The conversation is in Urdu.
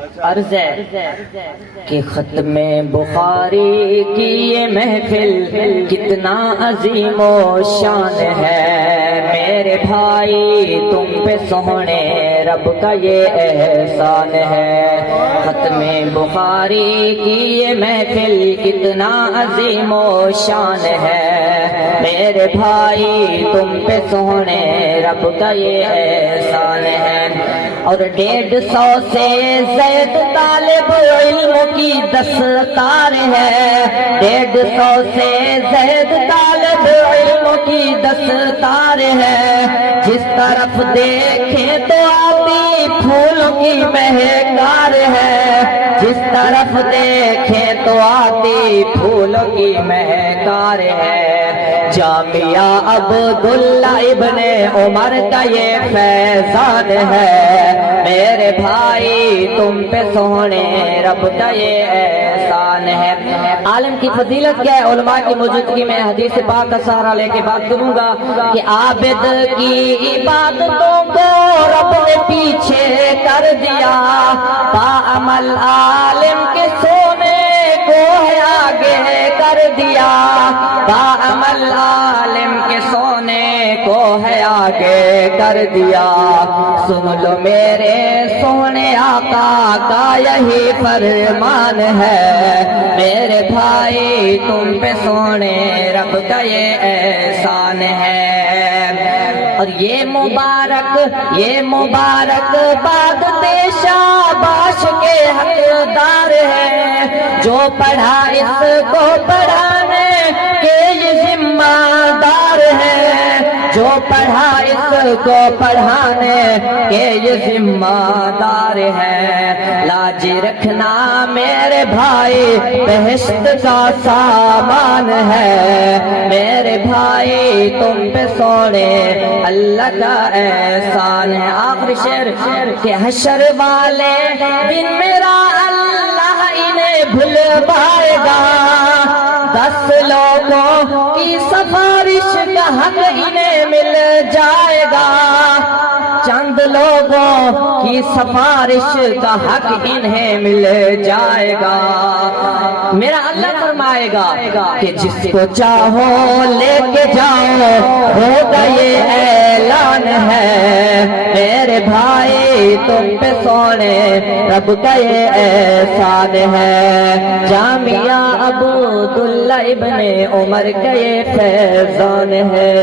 عرض ہے کہ ختم بخاری کی یہ محفل کتنا عظیم و شان ہے، میرے بھائی تم پہ سونے رب کا یہ احسان ہے۔ ختم بخاری کی یہ محفل کتنا عظیم و شان ہے، میرے بھائی تم پہ سونے رب کا یہ احسان ہے۔ اور 150 سے زائد طالب علم کی دستار ہے، 150 سے زائد طالب علم کی دستار ہے، جس طرف دیکھیں تو آتی پھولوں کی مہکار ہے، جس طرف دیکھیں تو آتی پھولوں کی مہکار ہے۔ جامعہ عبداللہ ابن عمر کا یہ فیضان ہے، میرے بھائی تم پہ سونے رب کا یہ احسان ہے۔ عالم کی فضیلت کیا ہے؟ علماء کی موجودگی میں حدیث پاک کا سہارا لے کے بات کروں گا کہ عابد کی عبادتوں کو رب نے پیچھے کر دیا، باعمل عالم کے سونے کو ہے آگے کر دیا، باعمل عالم کے سونے کو ہے آگے کر دیا۔ سن لو میرے سونے آقا کا یہی فرمان ہے، میرے بھائی تم پہ سونے رب کا یہ احسان ہے۔ اور یہ مبارک باد شاباش کے حقدار ہے، جو پڑھا اس کو پڑھانے کے یہ ذمہ دار ہے، جو پڑھا اس کو پڑھانے کے یہ ذمہ دار ہے۔ لاج رکھنا میرے بھائی بہشت کا سامان ہے، میرے بھائی تم پہ سونے اللہ کا احسان ہے۔ آخری شعر کہ حشر والے دن میرا اللہ انہیں بھلوائے گا، 10 لوگوں کی سفارش کا حق انہیں مل جائے گا، چند لوگوں کی سفارش کا حق انہیں مل جائے گا۔ میرا اللہ فرمائے گا کہ جس کو چاہو لے کے جاؤ، ہوگا یہ اعلان ہے، میرے بھائی تم پہ سونے رب کا یہ احسان ہے۔ جامعہ عبداللہ ابن عمر کا یہ فیضان ہے۔